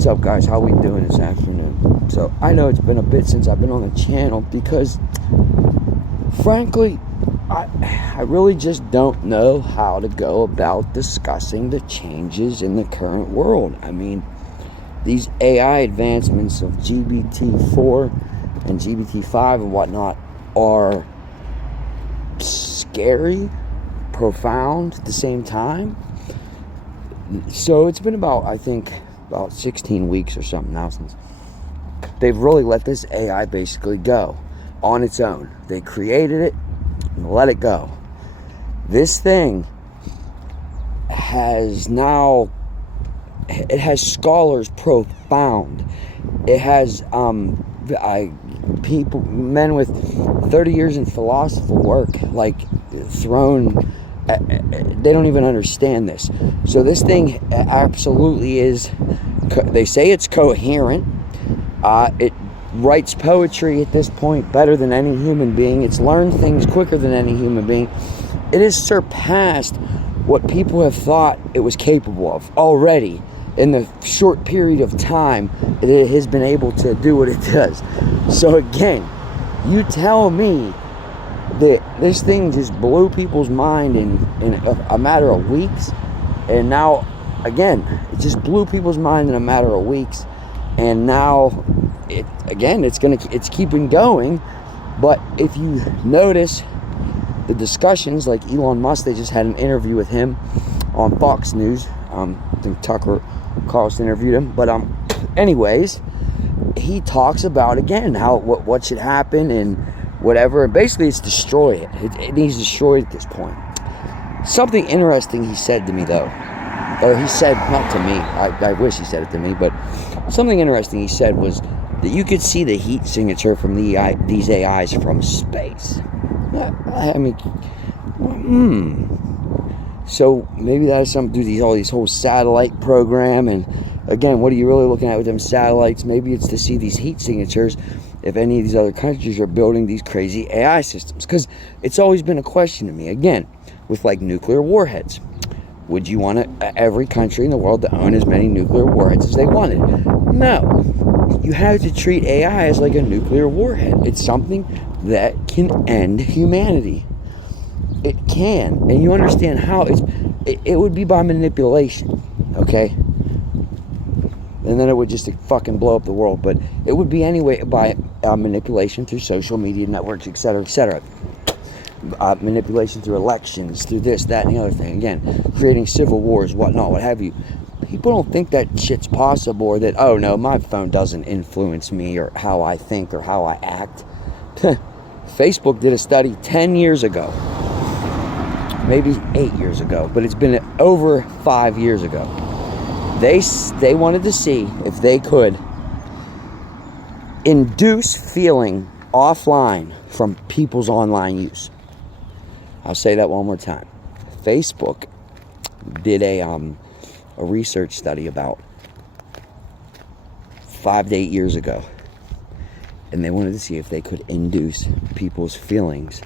What's up, guys? How we doing this afternoon? So I know it's been a bit since I've been on the channel because frankly I really just don't know how to go about discussing the changes in the current world. I mean, these AI advancements of GPT-4 and GPT-5 and whatnot are scary, profound at the same time. So it's been about 16 weeks or something now since they've really let this AI basically go on its own. They created it and let it go. This thing has now, it has scholars profound. It has people, men with 30 years in philosophy work, like thrown. They don't even understand this. So this thing absolutely is, they say it's coherent. It writes poetry at this point better than any human being. It's learned things quicker than any human being. It has surpassed what people have thought it was capable of already. In the short period of time it has been able to do what it does. So again, you tell me that this thing just blew people's mind in a matter of weeks, and now again it just blew people's mind in a matter of weeks, and now it's keeping going. But if you notice the discussions, like Elon Musk, they just had an interview with him on Fox News. I think Tucker Carlson interviewed him, but anyways, he talks about again how what should happen and whatever, and basically it's destroy it. It needs destroyed at this point. Something interesting he said to me though, or he said, not to me, I wish he said it to me, but something interesting he said was that you could see the heat signature from these AIs from space. I mean, so maybe that has something to do with this whole satellite program. And again, what are you really looking at with them satellites? Maybe it's to see these heat signatures if any of these other countries are building these crazy AI systems. Because it's always been a question to me, again, with like nuclear warheads. Would you want every country in the world to own as many nuclear warheads as they wanted? No. You have to treat AI as like a nuclear warhead. It's something that can end humanity. It can. And you understand how it would be by manipulation, okay? And then it would just fucking blow up the world. But it would be anyway by manipulation through social media networks, etc., etc. Manipulation through elections, through this, that, and the other thing. Again, creating civil wars, whatnot, what have you. People don't think that shit's possible, or that, oh no, my phone doesn't influence me or how I think or how I act. Facebook did a study 10 years ago. Maybe 8 years ago, but it's been over 5 years ago. They wanted to see if they could induce feeling offline from people's online use. I'll say that one more time. Facebook did a research study about 5 to 8 years ago, and they wanted to see if they could induce people's feelings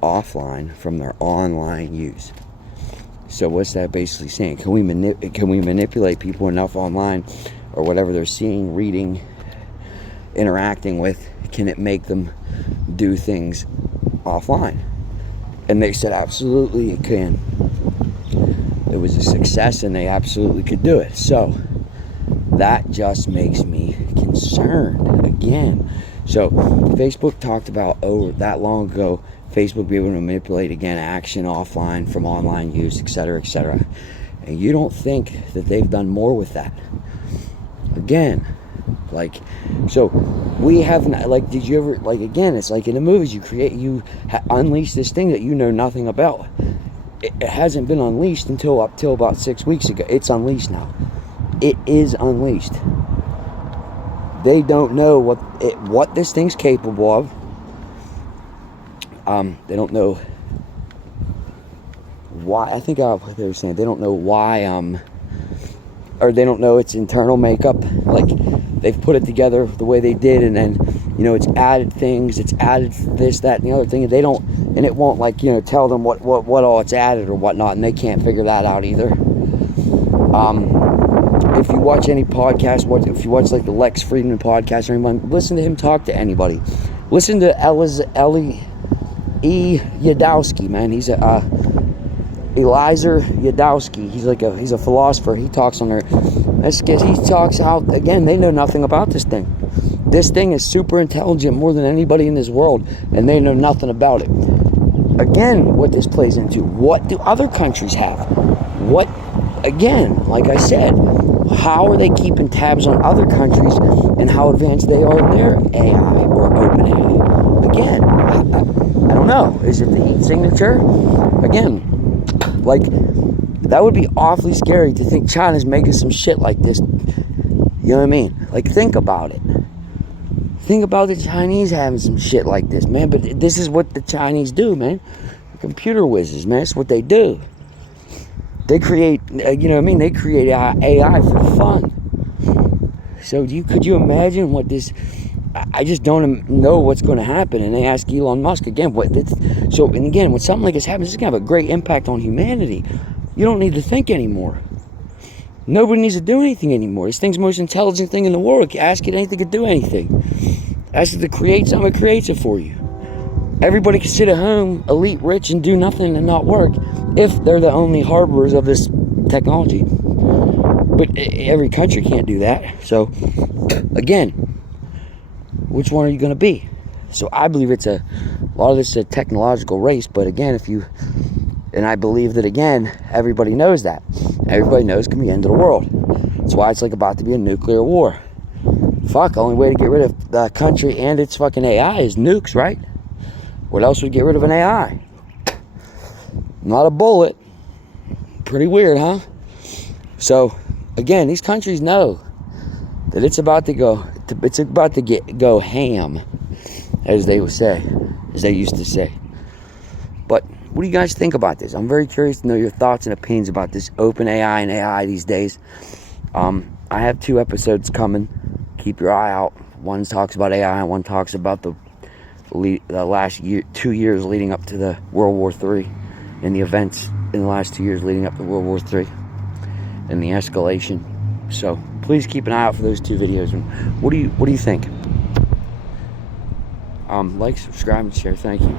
offline from their online use. So what's that basically saying? Can we manipulate people enough online, or whatever they're seeing, reading, interacting with? Can it make them do things offline? And they said absolutely it can. It was a success, and they absolutely could do it. So that just makes me concerned again. So Facebook talked about that long ago, Facebook be able to manipulate again action offline from online use, etc., etc. And you don't think that they've done more with that? Again, like, so we have not, like, did you ever, like, again, it's like in the movies, you unleash this thing that you know nothing about. It hasn't been unleashed up till about 6 weeks ago. It's unleashed now. It is unleashed. They don't know what this thing's capable of. They don't know why. I think what they were saying, they don't know why, or they don't know its internal makeup. Like, they've put it together the way they did, and then, it's added things, it's added this, that, and the other thing, and they don't, and it won't, like, tell them what all it's added or whatnot, and they can't figure that out either. if you watch any podcast, if you watch like the Lex Friedman podcast or anyone, listen to him talk to anybody. Listen to Ellie E. Yadowski, man. He's Eliezer Yadowski. He's a philosopher. He talks on there. He talks out, again, they know nothing about this thing. This thing is super intelligent, more than anybody in this world, and they know nothing about it. Again, what this plays into, what do other countries have? What, again, like I said, how are they keeping tabs on other countries and how advanced they are in their AI or open AI? Again, I don't know. Is it the heat signature? Again, like, that would be awfully scary to think China's making some shit like this. You know what I mean? Like, think about it. Think about the Chinese having some shit like this, man. But this is what the Chinese do, man. Computer whizzes, man. That's what they do. They create, you know what I mean? They create AI for fun. So could you imagine what this... I just don't know what's going to happen. And they ask Elon Musk again. And again, when something like this happens, it's going to have a great impact on humanity. You don't need to think anymore. Nobody needs to do anything anymore. This thing's the most intelligent thing in the world. Ask it anything, it can do anything. Ask it to create something, it creates it for you. Everybody can sit at home, elite, rich, and do nothing and not work if they're the only harborers of this technology. But every country can't do that. So, again, which one are you going to be? So I believe a lot of this is a technological race. But again, and I believe that, again, everybody knows that. Everybody knows it can be the end of the world. That's why it's like about to be a nuclear war. Fuck, only way to get rid of the country and its fucking AI is nukes, right? What else would get rid of an AI? Not a bullet. Pretty weird, huh? So, again, these countries know that it's about to go ham, as they would say, as they used to say. But what do you guys think about this? I'm very curious to know your thoughts and opinions about this open AI and AI these days. I have 2 episodes coming. Keep your eye out. One talks about AI and one talks about the last 2 years leading up to the World War III and the events in the last 2 years leading up to World War III and the escalation. So please keep an eye out for those 2 videos. And what do you think? Like, subscribe, and share. Thank you.